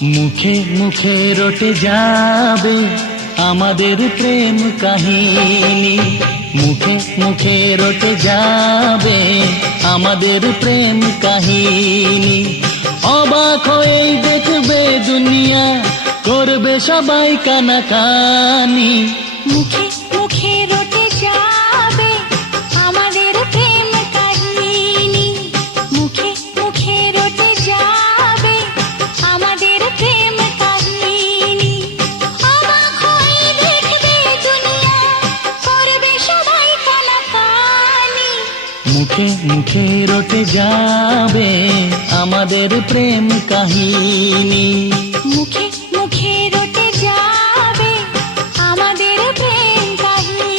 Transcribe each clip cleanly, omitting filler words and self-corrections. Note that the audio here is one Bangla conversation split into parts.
মুখে মুখে রটে যাবে আমাদের প্রেম কাহিনী, মুখে মুখে রটে যাবে আমাদের প্রেম কাহিনী। অবাক হয়েই দেখবে দুনিয়া, করবে সবাই কানাকানি। মুখে মুখে রটে যাবে আমাদের প্রেম কাহিনী, মুখে মুখে রটে যাবে আমাদের প্রেম কাহিনী। অবাক হয়ে দেখবে দুনিয়া, করবে সবাই কানাকানি। মুখে মুখে রটে যাবে আমাদের প্রেম কাহিনী, মুখে মুখে রটে যাবে আমাদের প্রেম কাহিনী।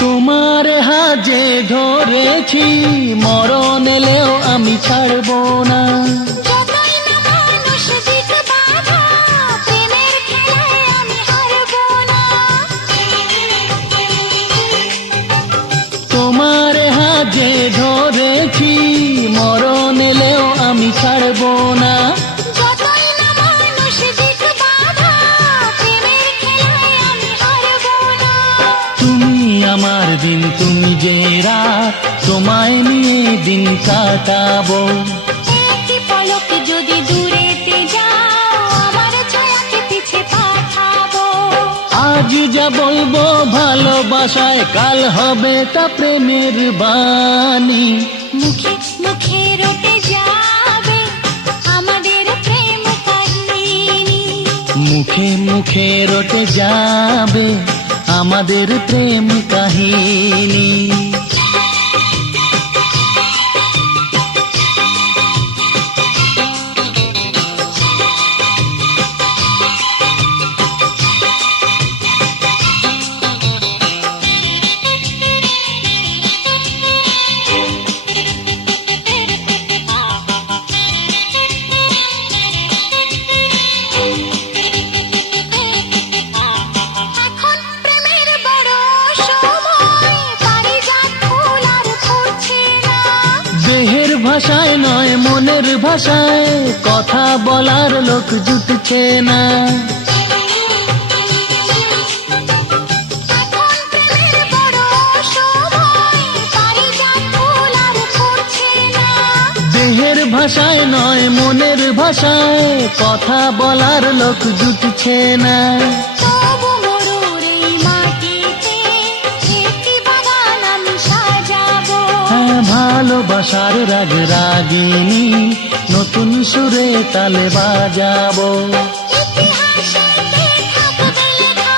তোমার হাজে ধরেছি, মরণ এলেও আমি ছাড়বো না। যতই না মানুষ দিক বাধা, প্রেমের খেলায় আমি হারবো না। তোমার হাজে ধরেছি, মরণ এলেও আমি ছাড়বো না। যতই না মানুষ দিক বাধা, প্রেমের খেলায় আমি হারবো না। তুমি আমার দিন, তুমি যে রাত, তোমায় নিয়ে দিন কাটাবো। একটি পলকে যদি দূরেতে যাও, আমার ছায়াকে পিছে পাঠাবো। আজ যা বলবো ভালোবাসায়, কাল হবে তা প্রেমের বাণী। মুখে মুখে রটে যাবে আমাদের প্রেম কাহিনী, মুখে মুখে রটে যাবে আমাদের প্রেম কাহিনী। এখন প্রেমের বড় সময়, পারিজাত ফুল আর ফুটছে না। দেহের ভাষায় নয় মনের ভাষায়, কথা বলার লোক জুটছে না। এখন প্রেমের বড় সময়, পারিজাত ফুল আর ফুটছে না। দেহের ভাষায় নয় মনের ভাষায়, কথা বলার লোক জুটছে না। তবু মরুর এই মাটিতে একটি বাগান আমি সাজাবো। হ্যাঁ, ভালোবাসার রাগ রাগিনী, নতুন সুরে তালে বাজাবো। ইতিহাসেতে থাকবে লেখা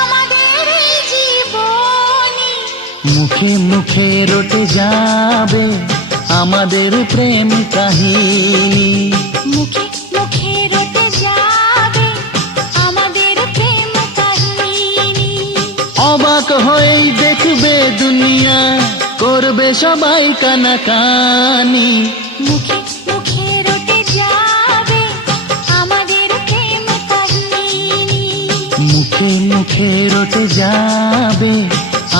আমাদের এই জীবনী। মুখে মুখে রটে যাবে আমাদের প্রেম কাহিনী, মুখে মুখে রটে যাবে আমাদের প্রেম কাহিনী। অবাক হয়েই দেখবে দুনিয়া, করবে সবাই কানাকানি। মুখে মুখে রটে যাবে আমাদের প্রেম কাহিনী, মুখে মুখে রটে যাবে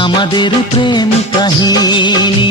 আমাদের প্রেম কাহিনী।